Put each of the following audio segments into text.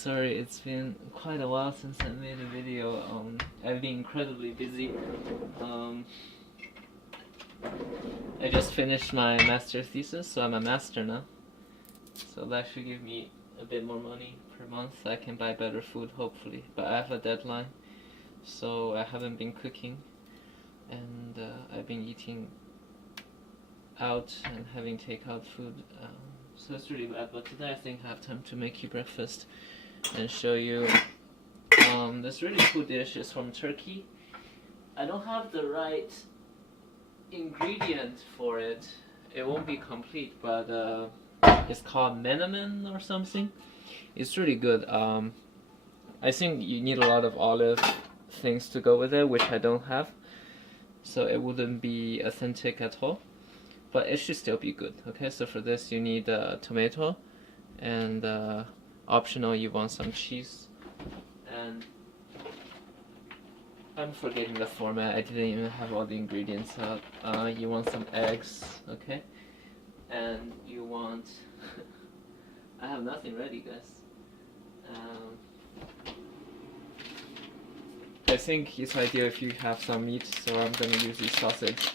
sorry, it's been quite a while since I made a video. I've been incredibly busy. I just finished my master's thesis, so I'm a master now. So that should give me a bit more money per month. I can buy better food, hopefully. But I have a deadline, so I haven't been cooking, and I've been eating out and having takeout food. So it's really bad, but today I think I have time to make you breakfast and show you this really cool dish. Is from Turkey. I don't have the right ingredient for it. It won't be complete, but it's called menemen or something. It's really good. I think you need a lot of olive things to go with it, which I don't have, so it wouldn't be authentic at all. But it should still be good. Okay, so for this you need tomato, and optional you want some cheese, and I'm forgetting the format. I didn't even have all the ingredients out. You want some eggs, okay, and you want I have nothing ready, guys. I think it's ideal if you have some meat, so I'm gonna use this sausage.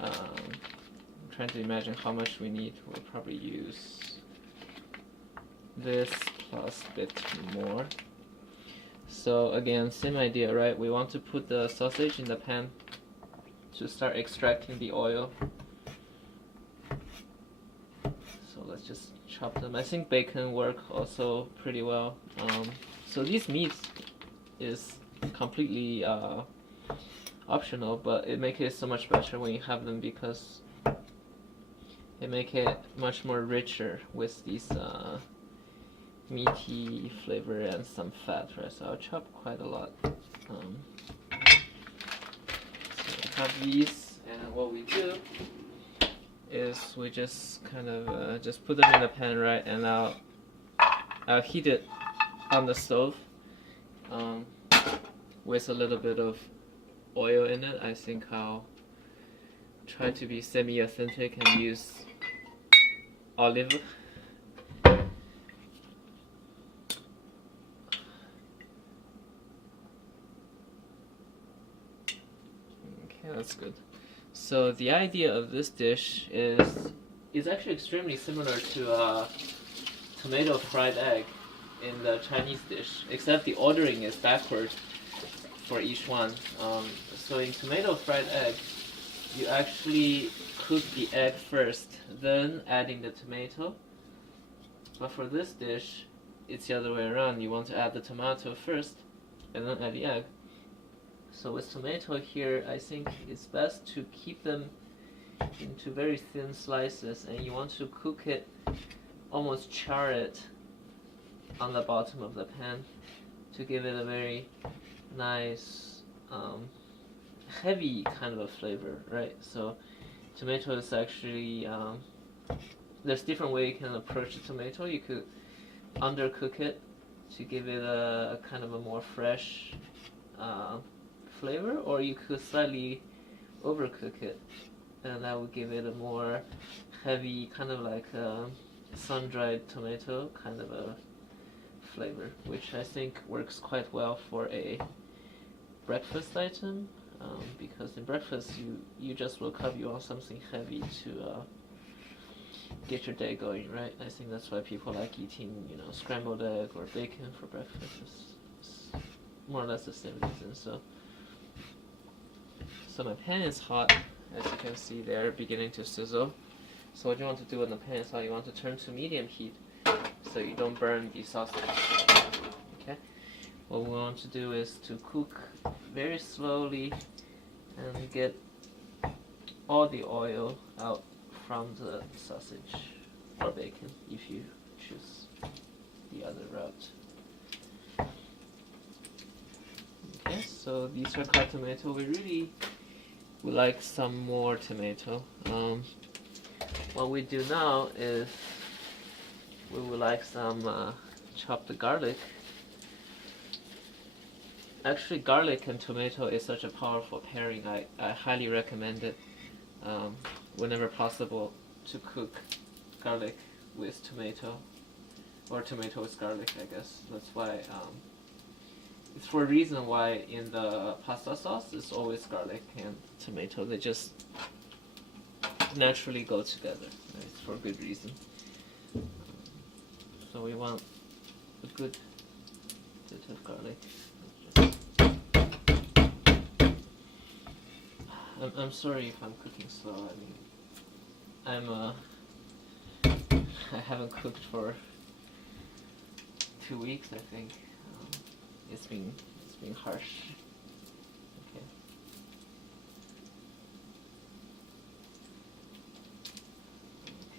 I'm trying to imagine how much we need. We'll probably use this plus a bit more. So again, same idea, right? We want to put the sausage in the pan to start extracting the oil. So let's just chop them. I think bacon work also pretty well. So these meats is completely optional, but it makes it so much better when you have them, because it makes it much more richer with these meaty flavor and some fat, right? So I'll chop quite a lot. So we have these, and what we do is we just kind of just put them in the pan, right? And I'll heat it on the stove with a little bit of oil in it. I think I'll try to be semi-authentic and use olive. Okay, that's good. So the idea of this dish is actually extremely similar to tomato fried egg in the Chinese dish, except the ordering is backwards for each one. So in tomato fried egg, you actually cook the egg first, then adding the tomato. But for this dish, it's the other way around. You want to add the tomato first, and then add the egg. So with tomato here, I think it's best to keep them into very thin slices, and you want to cook it, almost char it on the bottom of the pan to give it a very nice heavy kind of a flavor, right? So tomato is actually there's different way you can approach the tomato. You could undercook it to give it a kind of a more fresh flavor, or you could slightly overcook it, and that would give it a more heavy, kind of like a sun-dried tomato kind of a flavor, which I think works quite well for a breakfast item, because in breakfast you just woke up, you want something heavy to get your day going, right? I think that's why people like eating, scrambled egg or bacon for breakfast. It's more or less the same reason. So my pan is hot, as you can see they're beginning to sizzle. So what you want to do when the pan is hot, you want to turn to medium heat so you don't burn the sausage. Okay? What we want to do is to cook very slowly and get all the oil out from the sausage or bacon if you choose the other route. Okay, so these are cut tomato. We like some more tomato. What we do now is we would like some chopped garlic. Actually, garlic and tomato is such a powerful pairing. I highly recommend it whenever possible to cook garlic with tomato or tomato with garlic, I guess. That's why it's for a reason why in the pasta sauce it's always garlic and tomato. They just naturally go together. Right? It's for a good reason. So we want a good bit of garlic. I'm sorry if I'm cooking slow. I mean, I haven't cooked for 2 weeks, I think. It's been harsh. Okay.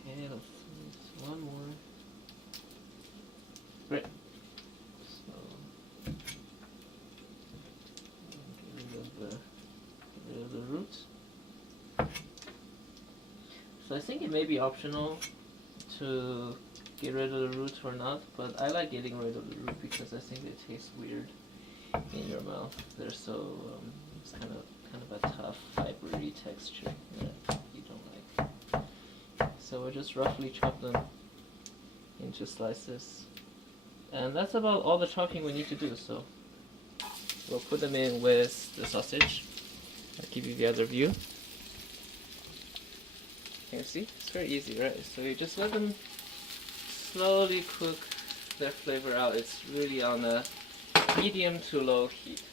Okay, let's do one more. Great. So get rid of the roots. So I think it may be optional to get rid of the roots or not, but I like getting rid of the root because I think they taste weird in your mouth. They're so it's kind of a tough, fibery texture that you don't like. So we'll just roughly chop them into slices, and that's about all the chopping we need to do. So we'll put them in with the sausage. I'll give you the other view. Can you see? It's very easy, right? So you just let them slowly cook their flavor out. It's really on a medium to low heat.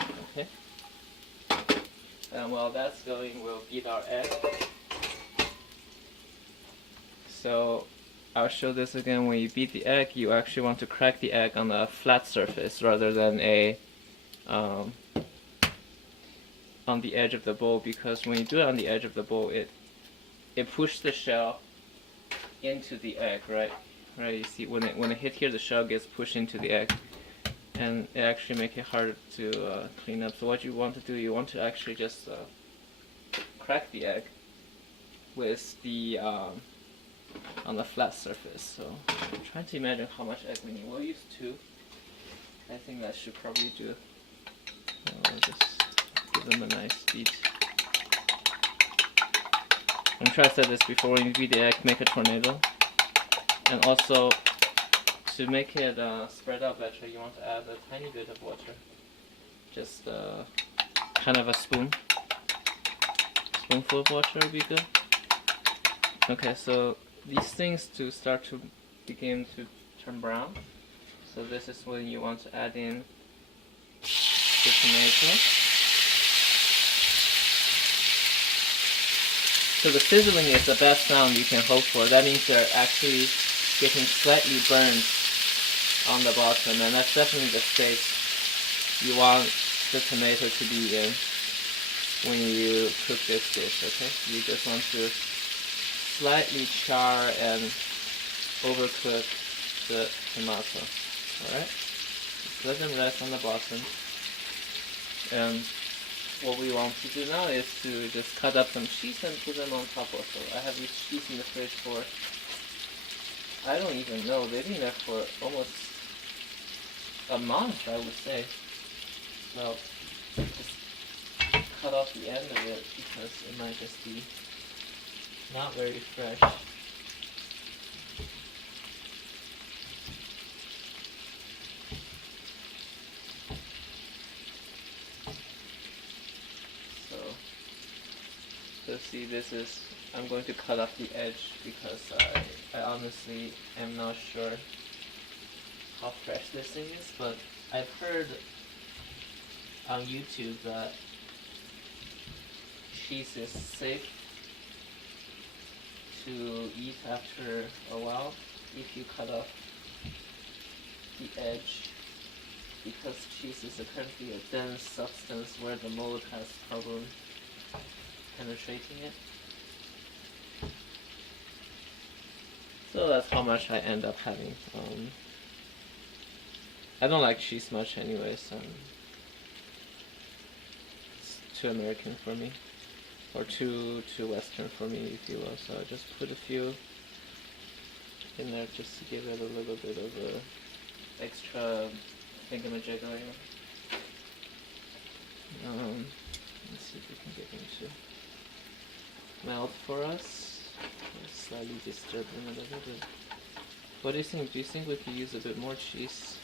Okay? And while that's going, we'll beat our egg. So I'll show this again. When you beat the egg, you actually want to crack the egg on a flat surface rather than on the edge of the bowl, because when you do it on the edge of the bowl, it pushes the shell into the egg, right? Right. You see, when it hit here, the shell gets pushed into the egg, and it actually makes it hard to clean up. So what you want to do, you want to actually just crack the egg with the on the flat surface. So I'm trying to imagine how much egg we need. We'll use 2. I think that should probably do. Just give them a nice beat. I'm sure I said this before, when you beat the egg, make a tornado. And also, to make it spread out better, you want to add a tiny bit of water. Just kind of a spoonful of water would be good. Okay, so these things to start to begin to turn brown. So this is when you want to add in the tomato. So the sizzling is the best sound you can hope for. That means they're actually getting slightly burned on the bottom, and that's definitely the state you want the tomato to be in when you cook this dish, okay? You just want to slightly char and overcook the tomato, alright? Just let them rest on the bottom. And what we want to do now is to just cut up some cheese and put them on top also. I have these cheese in the fridge for, I don't even know, they've been there for almost a month, I would say. So just cut off the end of it because it might just be not very fresh. So see, this is, I'm going to cut off the edge because I honestly am not sure how fresh this thing is, but I've heard on YouTube that cheese is safe to eat after a while if you cut off the edge, because cheese is apparently a dense substance where the mold has problem penetrating it. So that's how much I end up having. I don't like cheese much anyways. It's too American for me, or too Western for me, if you will. So I just put a few in there just to give it a little bit of a extra thingamajiggling. Let's see if we can get into melt for us. Slightly disturb them a little bit. What do you think? Do you think we could use a bit more cheese?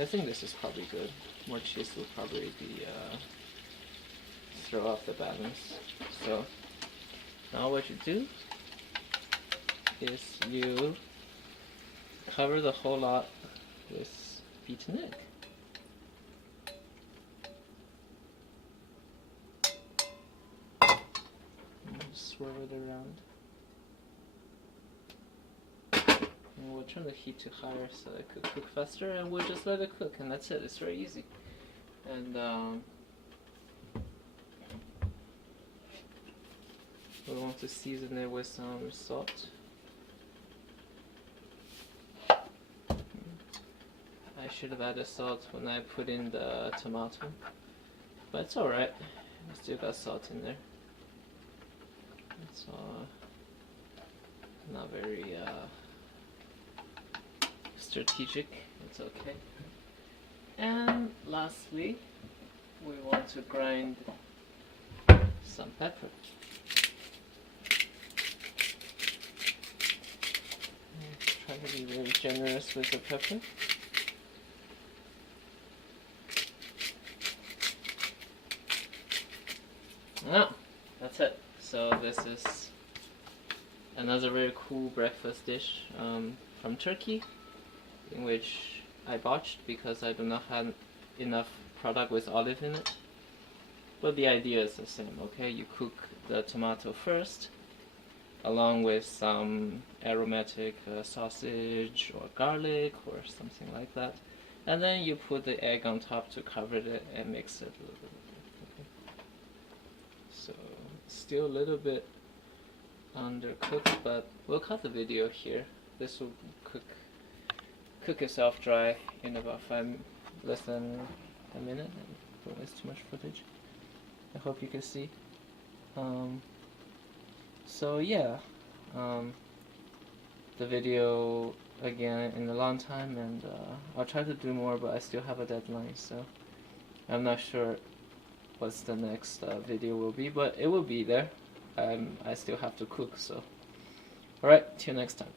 I think this is probably good. More cheese will probably be throw off the balance. So now what you do is you cover the whole lot with beaten egg. And swirl it around. And we'll turn the heat to higher so it could cook faster, and we'll just let it cook, and that's it. It's very easy. And we want to season it with some salt. I should have added salt when I put in the tomato, but it's alright. I still got salt in there. It's not very strategic. It's okay. And lastly, we want to grind some pepper. Try to be very generous with the pepper. Oh, that's it. So this is another very cool breakfast dish from Turkey, in which I botched because I do not have enough product with olive in it. But the idea is the same, okay? You cook the tomato first, along with some aromatic sausage or garlic or something like that. And then you put the egg on top to cover it and mix it a little bit. Okay? So it's still a little bit undercooked, but we'll cut the video here. This will cook itself dry in about less than a minute, and don't waste too much footage. I hope you can see. So yeah, the video again in a long time, and I'll try to do more, but I still have a deadline, so I'm not sure what's the next video will be, but it will be there. I still have to cook, so alright, till next time.